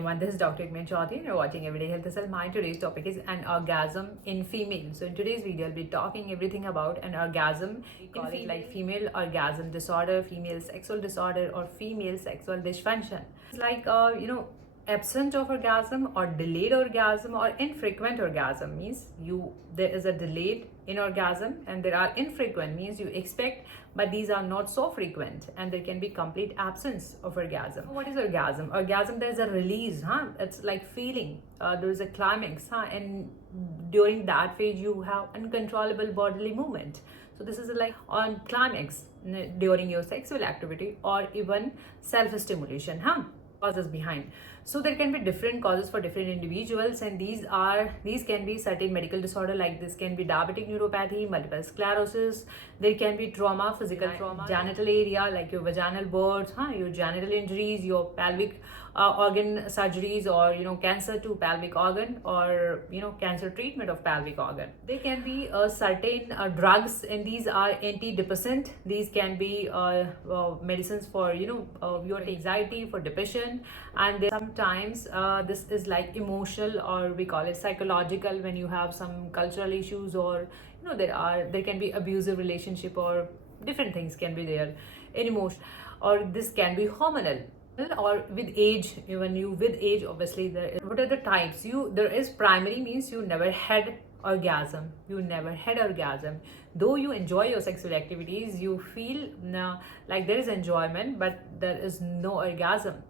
Everyone, this is Dr. Ikman Chaudhary and you're watching Everyday Health Cell. My today's topic is an orgasm in female. So in today's video, I'll be talking everything about an orgasm. We call it like female orgasm disorder, female sexual disorder, or female sexual dysfunction. It's like absent of orgasm or delayed orgasm or infrequent orgasm means there is a delayed in orgasm, and there are infrequent means you expect but these are not so frequent, and there can be complete absence of orgasm. What is orgasm? Orgasm, there's a release, it's like feeling, there is a climax, and during that phase you have uncontrollable bodily movement. So this is like on climax during your sexual activity or even self-stimulation, causes behind. So there can be different causes for different individuals, and these can be certain medical disorder, like this can be diabetic neuropathy, multiple sclerosis. There can be trauma, physical trauma, genital area like your vaginal births, your genital injuries, your pelvic organ surgeries, or cancer to pelvic organ, or cancer treatment of pelvic organ. There can be certain drugs, and these are antidepressant. These can be medicines for your anxiety, for depression, and sometimes this is like emotional, or we call it psychological, when you have some cultural issues, or there can be abusive relationship, or different things can be there in emotion, or this can be hormonal, or with age. With age, obviously what are the types? There is primary, means you never had orgasm, though you enjoy your sexual activities, you feel like there is enjoyment, but there is no orgasm.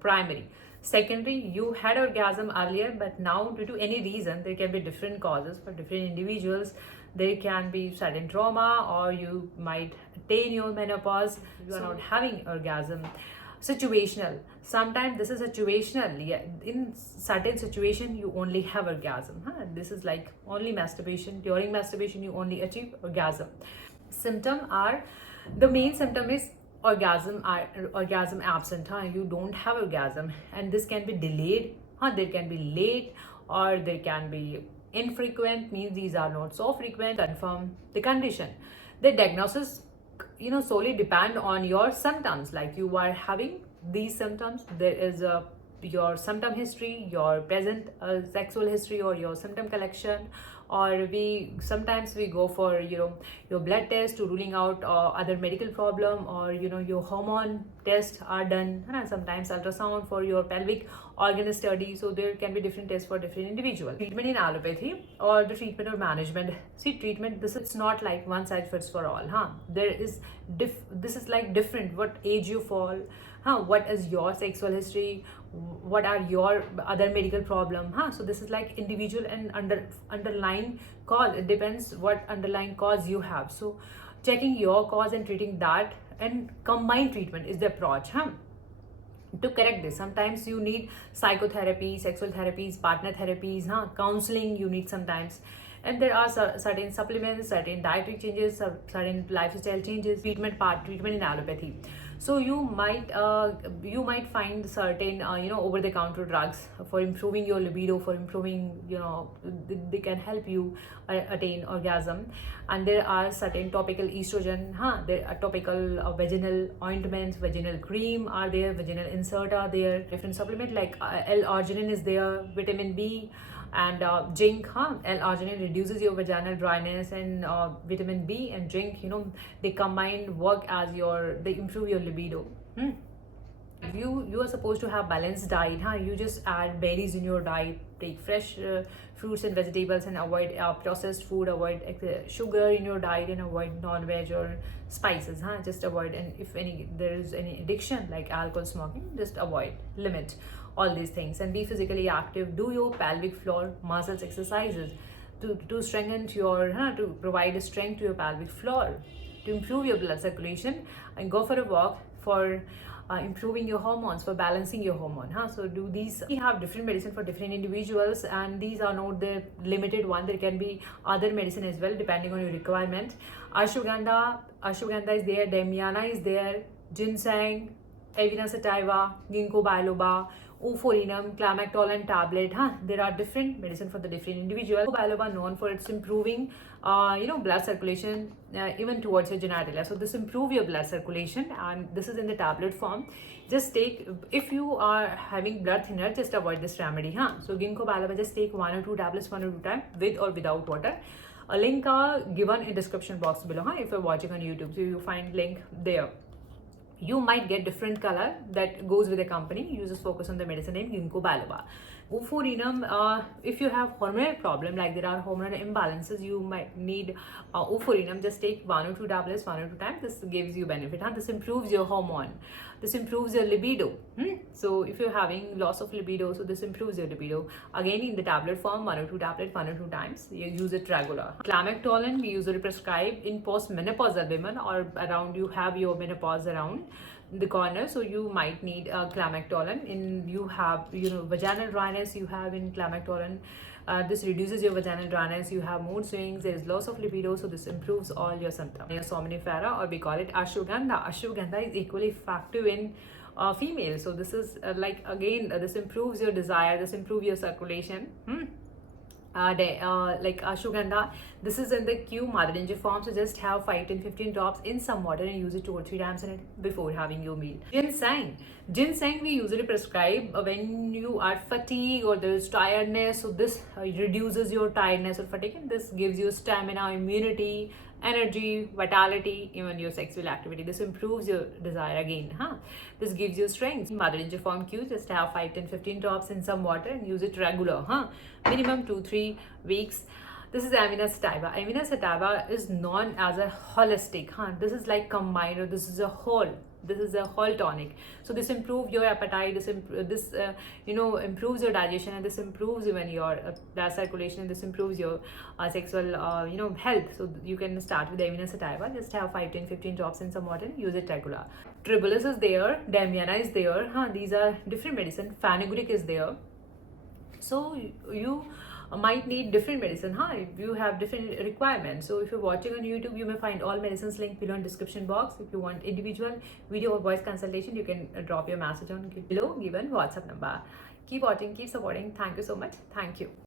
Primary. Secondary, you had orgasm earlier, but now due to any reason, there can be different causes for different individuals. There can be sudden trauma, or you might attain your menopause, you are not having orgasm. Situational, sometimes this is situational. In certain situation you only have orgasm, this is like only masturbation. During masturbation you only achieve orgasm. The main symptom is orgasm absent, you don't have orgasm, and this can be delayed, there can be late, or there can be infrequent, means these are not so frequent. Confirm the condition. The diagnosis solely depend on your symptoms, like you are having these symptoms. There is your symptom history, your present sexual history, or your symptom collection, or sometimes we go for your blood test to ruling out other medical problem, or your hormone tests are done, and sometimes ultrasound for your pelvic organ study. So there can be different tests for different individuals. Treatment in allopathy, or the treatment or management. See, treatment, it's not like one size fits for all, this is like different, what age you fall, what is your sexual history, what are your other medical problem, so this is like individual and underlying cause. It depends what underlying cause you have. So checking your cause and treating that, and combined treatment is the approach, to correct this. Sometimes you need psychotherapy, sexual therapies, partner therapies, counseling you need sometimes, and there are certain supplements, certain dietary changes, certain lifestyle changes. Treatment in allopathy. So you might find certain over-the-counter drugs for improving your libido, for improving they can help you attain orgasm. And there are certain topical estrogen, there are topical vaginal ointments, vaginal cream are there, vaginal insert are there. Different supplement like L-arginine is there, vitamin B, and zinc. L-arginine reduces your vaginal dryness, and vitamin B and zinc, they combine work as they improve your libido. You are supposed to have balanced diet, you just add berries in your diet, take fresh fruits and vegetables, and avoid processed food, avoid sugar in your diet, and avoid non-veg or spices, just avoid. And if there is any addiction like alcohol, smoking, just avoid, limit all these things. And be physically active, do your pelvic floor muscles exercises to strengthen to provide strength to your pelvic floor, to improve your blood circulation, and go for a walk for improving your hormones, for balancing your hormone. So do these. We have different medicine for different individuals, and these are not the limited one. There can be other medicine as well depending on your requirement. Ashwagandha is there, Damiana is there, ginseng, Avena sativa, Ginkgo biloba, Uforinum, Clamactolin tablet. There are different medicine for the different individual. Biloba known for its improving, blood circulation even towards your genitalia. So this improve your blood circulation, and this is in the tablet form. Just take, if you are having blood thinner, just avoid this remedy. So ginkgo biloba, just take 1 or 2 tablets 1 or 2 times with or without water. A link are given in description box below. If you're watching on YouTube, so you find link there. You might get different color that goes with the company. You just focus on the medicine name ginkgo biloba. Uforinum, if you have hormonal problem, like there are hormonal imbalances, you might need uforinum. Just take 1 or 2 tablets 1 or 2 times. This gives you benefit. This improves your hormone. This improves your libido. So if you're having loss of libido, so this improves your libido. Again, in the tablet form, 1 or 2 tablets 1 or 2 times. You use it regular. Clamactolin we usually prescribe in postmenopausal women, or around you have your menopause around the corner, so you might need clamactolin. In you have vaginal dryness, you have in clamactolin. This reduces your vaginal dryness. You have mood swings, there is loss of libido, so this improves all your symptoms. Somnifera, or we call it ashwagandha. Ashwagandha is equally effective in female. So this is this improves your desire, this improves your circulation. Like ashwagandha, this is in the Q mother ninja form. So just have 5, 10, 15 drops in some water and use it 2 or 3 times in it before having your meal. Ginseng we usually prescribe when you are fatigued or there is tiredness. So this reduces your tiredness or fatigue, and this gives you stamina, immunity, energy, vitality, even your sexual activity. This improves your desire again. This gives you strength. Mother ninja form Q, just have 5, 10, 15 drops in some water and use it regular. Minimum 2-3 weeks. This is Amina sativa. Amina sativa is known as a holistic. This is like combined, or this is a whole. This is a whole tonic. So this improves your appetite. This improves your digestion, and this improves even your blood circulation. And this improves your sexual health. So you can start with Amina sativa. Just have 5, 10, 15 drops in some water and use it regular. Tribulus is there. Damiana is there. These are different medicine. Fenugreek is there. So you might need different medicine if you have different requirements. So if you're watching on YouTube, you may find all medicines linked below in description box. If you want individual video or voice consultation, you can drop your message on below given WhatsApp number. Keep watching, keep supporting. Thank you so much. Thank you.